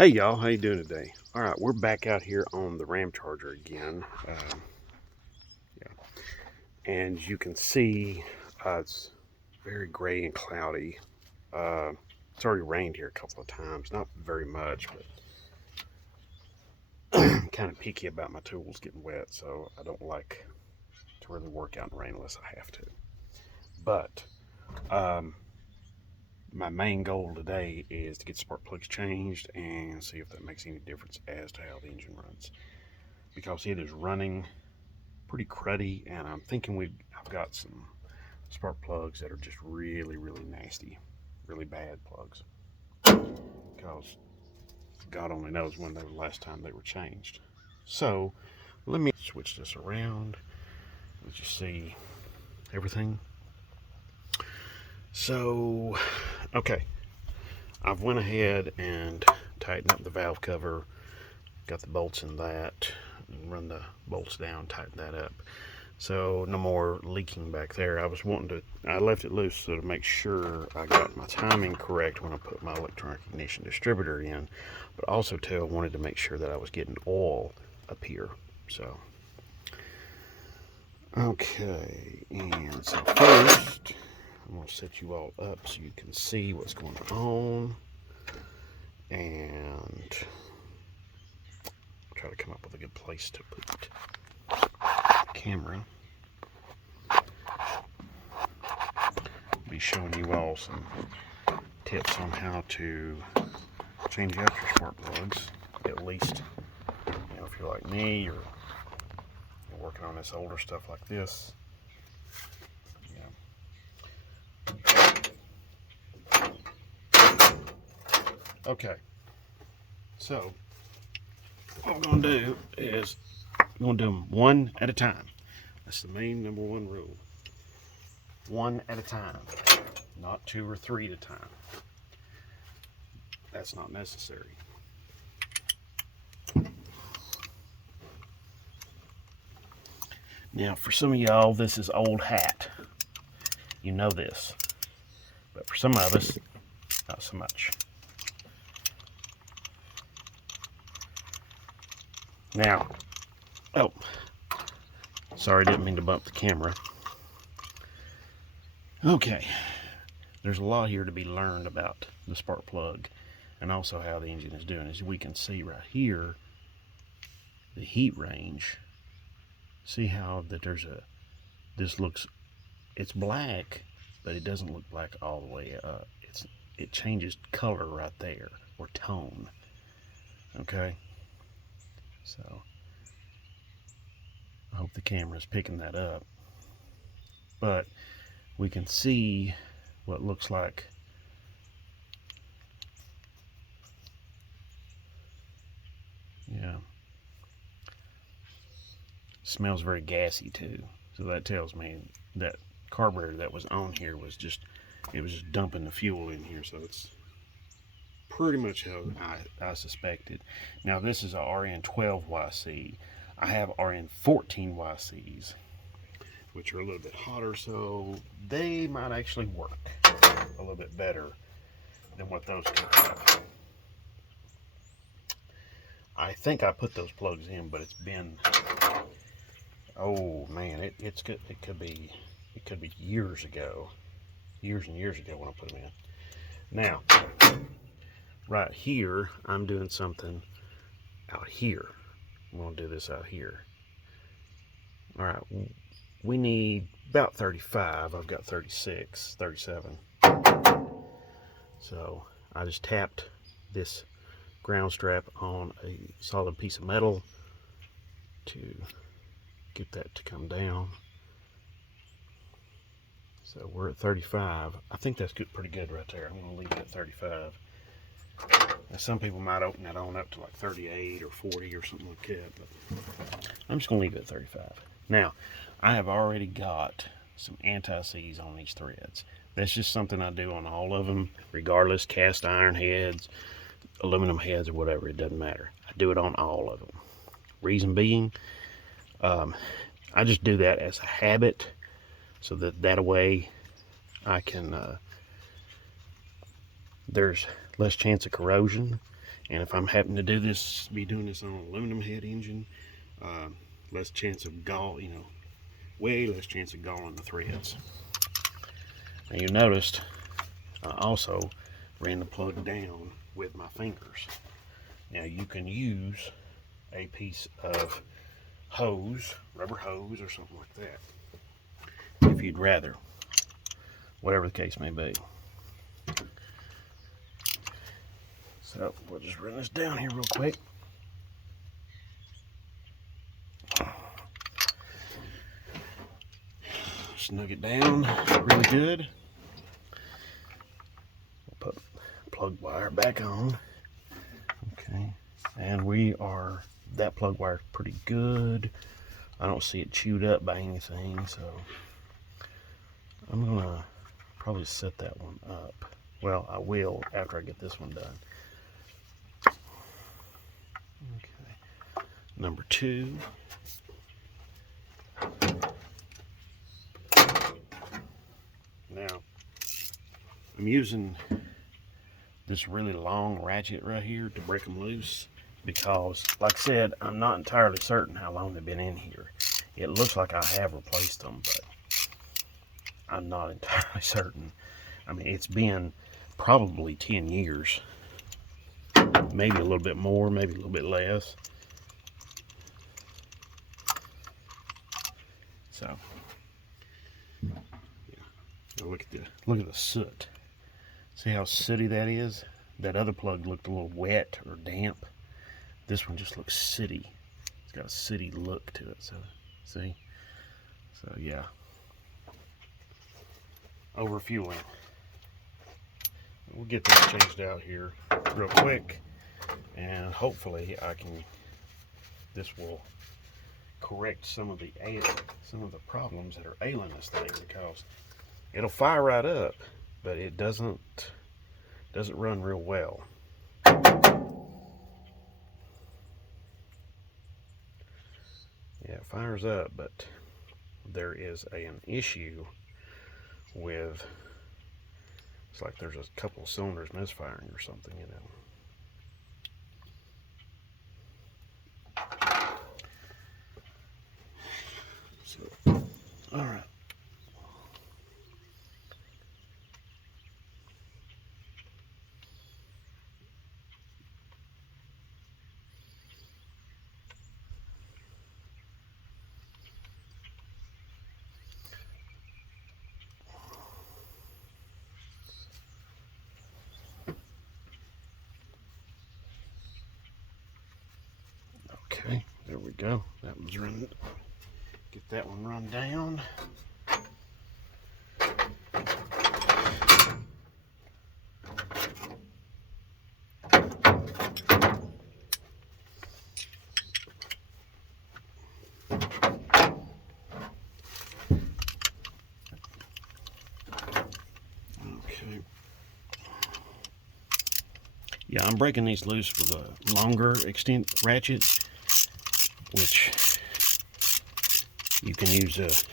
Hey y'all, how you doing today? All right, we're back out here on the Ramcharger again. Yeah, and as you can see, it's very gray and cloudy. Uh, it's already rained here a couple of times, not very much, but I'm kind of picky about my tools getting wet, so I don't like to really work out in rain unless I have to. But um, my main goal today is to get spark plugs changed and see if that makes any difference as to how the engine runs, because it is running pretty cruddy, and I'm thinking I've got some spark plugs that are just really nasty, really bad plugs, because God only knows when the last time they were changed. So let me switch this around. Let you see everything. So okay, I've went ahead and tightened up the valve cover, got the bolts in that, and run the bolts down, tighten that up. So no more leaking back there. I left it loose so to make sure I got my timing correct when I put my electronic ignition distributor in, but also too, I wanted to make sure that I was getting oil up here. So, okay, and so first, I'm going to set you all up so you can see what's going on, and try to come up with a good place to put the camera. Be showing you all some tips on how to change out your spark plugs, at least, if you're like me or you're working on this older stuff like this. Okay, so what we're going to do is we're going to do them one at a time. That's the main number one rule. One at a time, not two or three at a time. That's not necessary. Now, for some of y'all, this is old hat. You know this. But for some of us, not so much. Now, oh, sorry, didn't mean to bump the camera. Okay, there's a lot here to be learned about the spark plug and also how the engine is doing. As we can see right here, the heat range, see how that it's black, but it doesn't look black all the way up. It changes color right there, or tone. Okay, so I hope the camera's picking that up, but we can see what looks like smells very gassy too, so that tells me that carburetor that was on here was just dumping the fuel in here. So it's pretty much how I suspected. Now this is a RN12YC. I have RN14YCs, which are a little bit hotter, so they might actually work a little bit better than what those can. I think I put those plugs in, but it's been, oh man, it's good. It could be years ago, years and years ago when I put them in. Now, right here, I'm doing something out here. I'm gonna do this out here. All right, we need about 35. I've got 36, 37. So I just tapped this ground strap on a solid piece of metal to get that to come down. So we're at 35. I think that's pretty good right there. I'm going to leave it at 35. Now some people might open that on up to like 38 or 40 or something like that, but I'm just going to leave it at 35. Now, I have already got some anti-seize on these threads. That's just something I do on all of them, regardless, cast iron heads, aluminum heads, or whatever, it doesn't matter. I do it on all of them. Reason being, I just do that as a habit, so that way I can, there's less chance of corrosion, And if I'm having to do this, be doing this on an aluminum head engine, less chance of gall, way less chance of galling the threads. Now you noticed I also ran the plug down with my fingers. Now you can use a piece of hose, rubber hose or something like that, if you'd rather, whatever the case may be. So we'll just run this down here real quick. Snug it down really good. We'll put plug wire back on. Okay, and that plug wire is pretty good. I don't see it chewed up by anything, so I'm gonna probably set that one up. Well, I will after I get this one done. Okay, number 2. Now, I'm using this really long ratchet right here to break them loose because, like I said, I'm not entirely certain how long they've been in here. It looks like I have replaced them, but I'm not entirely certain. I mean, it's been probably 10 years. Maybe a little bit more, maybe a little bit less. So, yeah. Look at the soot. See how sooty that is? That other plug looked a little wet or damp. This one just looks sooty. It's got a sooty look to it. So, see? So, yeah. Overfueling. We'll get this changed out here real quick, and hopefully this will correct some of the problems that are ailing this thing, because it'll fire right up, but it doesn't run real well. Yeah, it fires up, but there is an issue with, it's like there's a couple of cylinders misfiring or something, So, all right. Okay, there we go. That one's running. Get that one run down. Okay. Yeah, I'm breaking these loose with a longer extent ratchet, which you can use just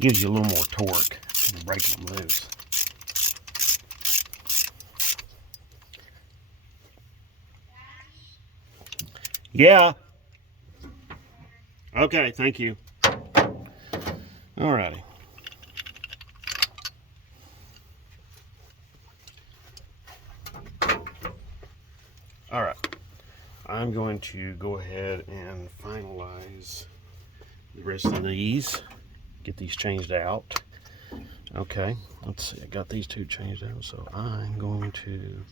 gives you a little more torque when breaking them loose. Yeah. Okay, thank you. Alrighty. Alright. I'm going to go ahead and finalize the rest of these. Get these changed out. Okay, let's see. I got these two changed out, so I'm going to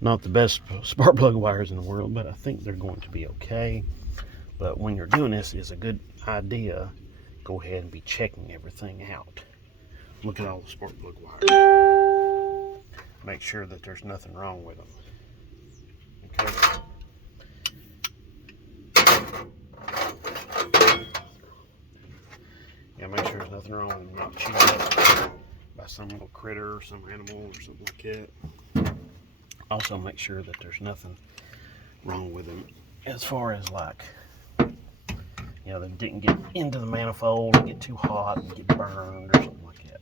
not the best spark plug wires in the world, but I think they're going to be okay. But when you're doing this, it's a good idea. Go ahead and be checking everything out. Look at all the spark plug wires. Make sure that there's nothing wrong with them. Okay. Yeah, make sure there's nothing wrong with them, not chewed up by some little critter or some animal or something like that. Also, make sure that there's nothing wrong with them as far as like, they didn't get into the manifold and get too hot and get burned or something like that.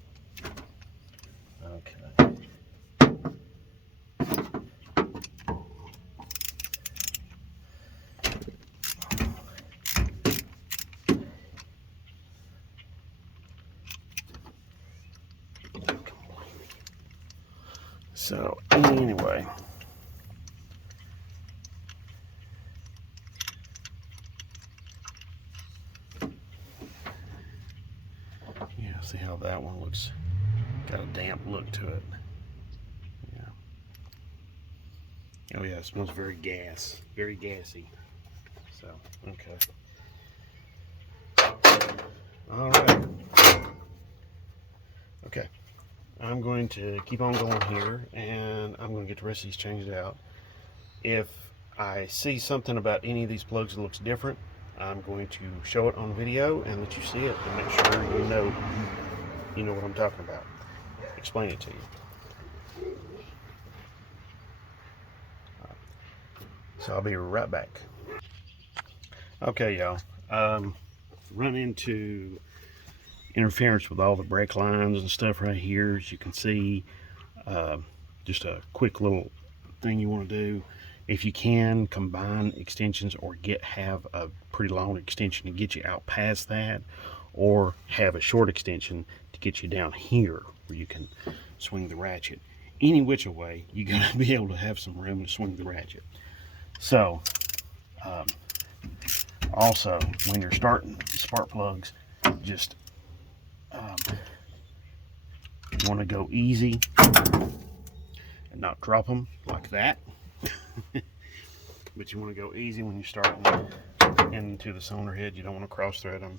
So anyway, yeah, see how that one looks, got a damp look to it. Yeah. Oh yeah, it smells very gassy. So, okay. All right. Okay. I'm going to keep on going here, and I'm going to get the rest of these changed out. If I see something about any of these plugs that looks different, I'm going to show it on video and let you see it and make sure you know what I'm talking about. Explain it to you. So I'll be right back. Okay, y'all. Run into interference with all the brake lines and stuff right here. As you can see, just a quick little thing you want to do. If you can, combine extensions or have a pretty long extension to get you out past that, or have a short extension to get you down here where you can swing the ratchet. Any which way, you gotta be able to have some room to swing the ratchet. So, also, when you're starting spark plugs, just you want to go easy and not drop them like that. But you want to go easy when you start into the cylinder head. You don't want to cross thread them.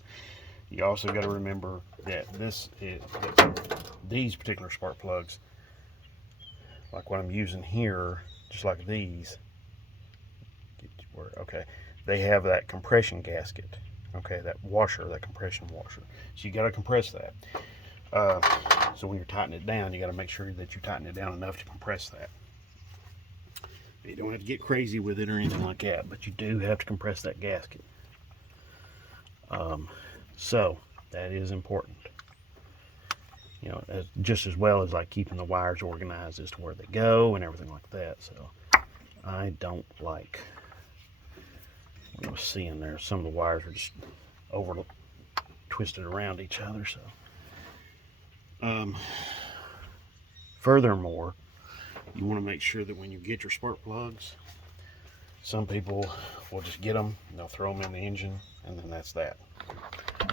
You also got to remember that these particular spark plugs, like what I'm using here, just like these, okay, they have that compression gasket, okay, that washer, that compression washer. So you got to compress that. So when you're tightening it down, you got to make sure that you tighten it down enough to compress that. You don't have to get crazy with it or anything like that, but you do have to compress that gasket. So that is important. You know, just as well as like keeping the wires organized as to where they go and everything like that. So I don't like what I was seeing there. Some of the wires are just over twisted around each other. So furthermore, you want to make sure that when you get your spark plugs, some people will just get them and they'll throw them in the engine and then that's that.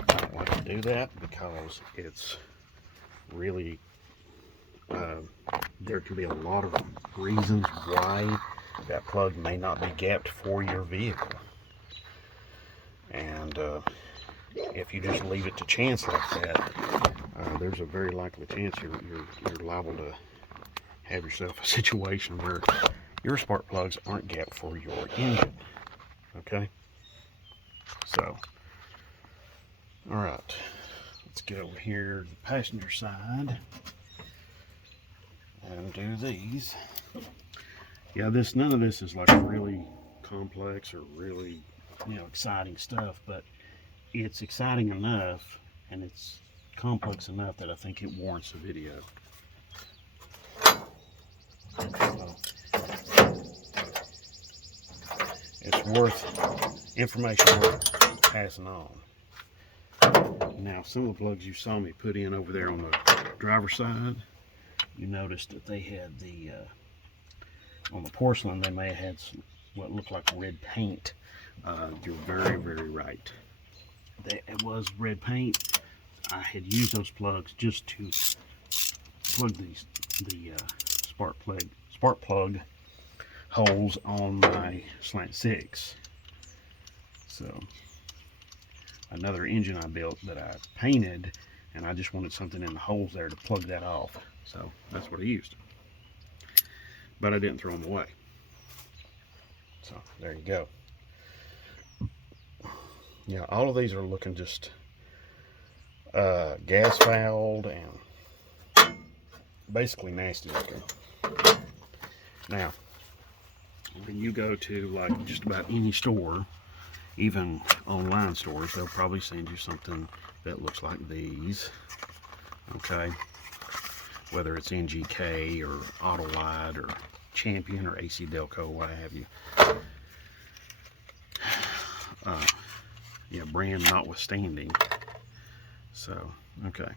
I don't like to do that because it's really, there could be a lot of reasons why that plug may not be gapped for your vehicle. And if you just leave it to chance like that, there's a very likely chance you're liable to have yourself a situation where your spark plugs aren't gapped for your engine. Okay? So, all right, let's get over here to the passenger side and do these. Yeah, none of this is like really complex or really, exciting stuff, but it's exciting enough and it's complex enough that I think it warrants a video. So, it's information worth passing on. Now, some of the plugs you saw me put in over there on the driver's side, you noticed that they had on the porcelain, they may have had what looked like red paint. You're very, very right. It was red paint. I had used those plugs just to plug the spark plug holes on my Slant 6. So another engine I built that I painted, and I just wanted something in the holes there to plug that off. So that's what I used. But I didn't throw them away. So there you go. Yeah, all of these are looking just gas fouled and basically nasty looking. Now, when you go to like just about any store, even online stores, they'll probably send you something that looks like these. Okay, whether it's NGK or Autolite or Champion or AC Delco, what have you. Yeah, brand notwithstanding. So, okay.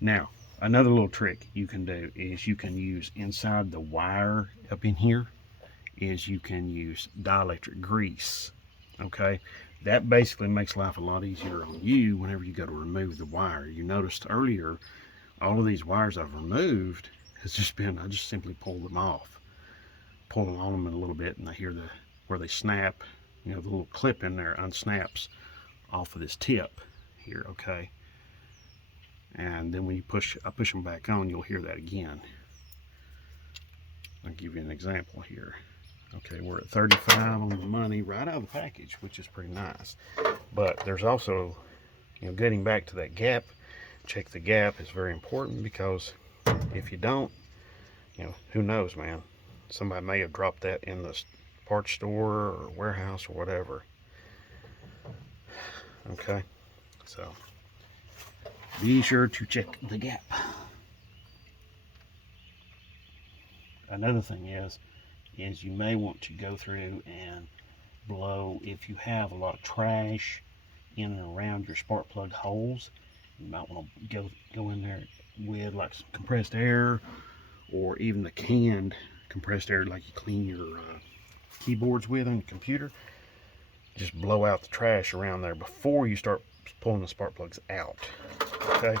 Now, Another little trick you can do is you can use inside the wire up in here is you can use dielectric grease. Okay, that basically makes life a lot easier on you whenever you go to remove the wire. You noticed earlier all of these wires I've removed has just been, I just simply pull them off, pull on them a little bit, and I hear the where they snap, you know, the little clip in there unsnaps off of this tip here. Okay, and then when you I push them back on, you'll hear that again. I'll give you an example here. Okay, we're at 35 on the money right out of the package, which is pretty nice. But there's also, you know, getting back to that gap, check the gap is very important, because if you don't, you know, who knows, man, somebody may have dropped that in the parts store or warehouse or whatever. Okay, so be sure to check the gap. Another thing is you may want to go through and blow, if you have a lot of trash in and around your spark plug holes, you might want to go in there with like some compressed air, or even the canned compressed air like you clean your keyboards with on your computer. Just blow out the trash around there before you start pulling the spark plugs out. Okay,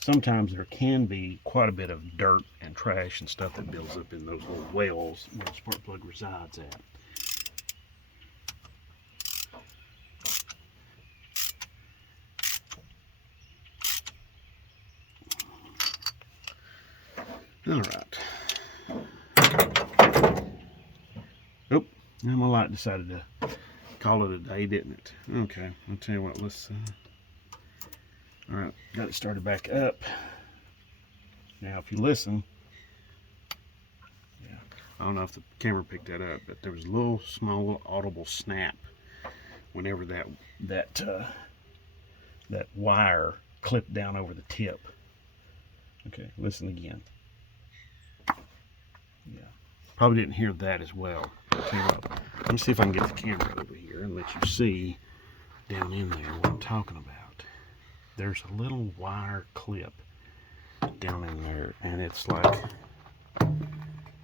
sometimes there can be quite a bit of dirt and trash and stuff that builds up in those little wells where the spark plug resides at. All right. Oh, now my light decided to call it a day, didn't it? Okay, I'll tell you what, let's all right, got it started back up. Now if you listen, yeah, I don't know if the camera picked that up, but there was a little small audible snap whenever that wire clipped down over the tip. Okay, listen again. Yeah, probably didn't hear that as well. I'll tell you what, let me see if I can get the camera over here and let you see down in there what I'm talking about. There's a little wire clip down in there, and it's like,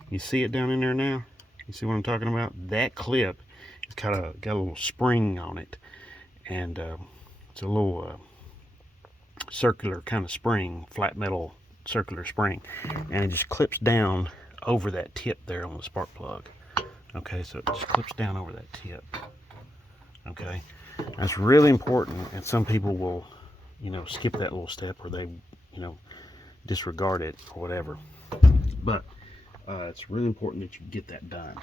you see it down in there now? You see what I'm talking about? That clip, it's got a little spring on it, and it's a little circular kind of spring, flat metal circular spring, and it just clips down over that tip there on the spark plug. Okay, so it just clips down over that tip. Okay, that's really important, and some people will, you know, skip that little step, or they, you know, disregard it or whatever. But it's really important that you get that done,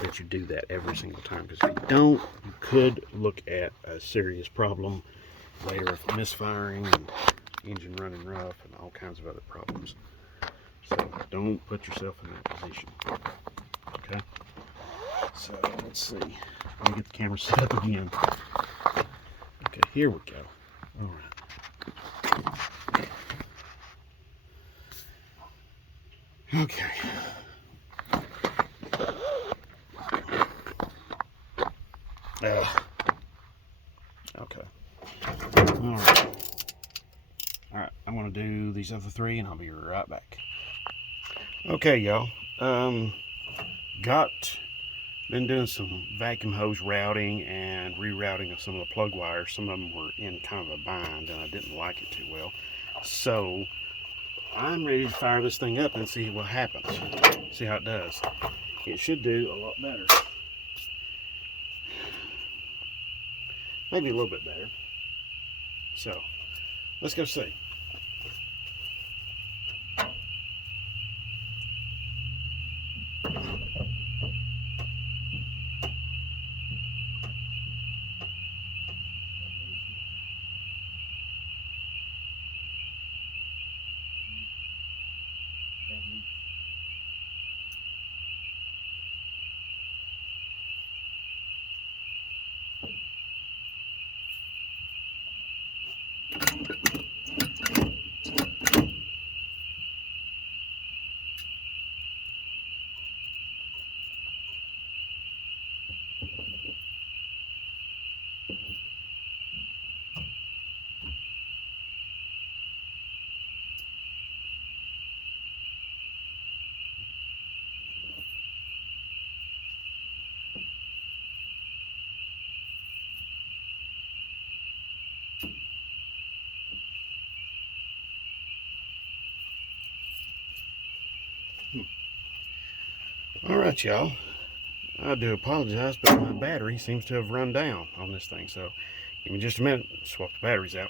that you do that every single time, because if you don't, you could look at a serious problem later of misfiring and engine running rough and all kinds of other problems. So don't put yourself in that position. Okay, so let's see, let me get the camera set up again. Okay, here we go. All right. Okay. Okay. All right. All right. I'm gonna do these other three, and I'll be right back. Okay, y'all. Been doing some vacuum hose routing and rerouting of some of the plug wires. Some of them were in kind of a bind, and I didn't like it too well. So I'm ready to fire this thing up and see what happens. See how it does. It should do a lot better. Maybe a little bit better. So let's go see. All right, y'all. I do apologize, but my battery seems to have run down on this thing. So give me just a minute, swap the batteries out.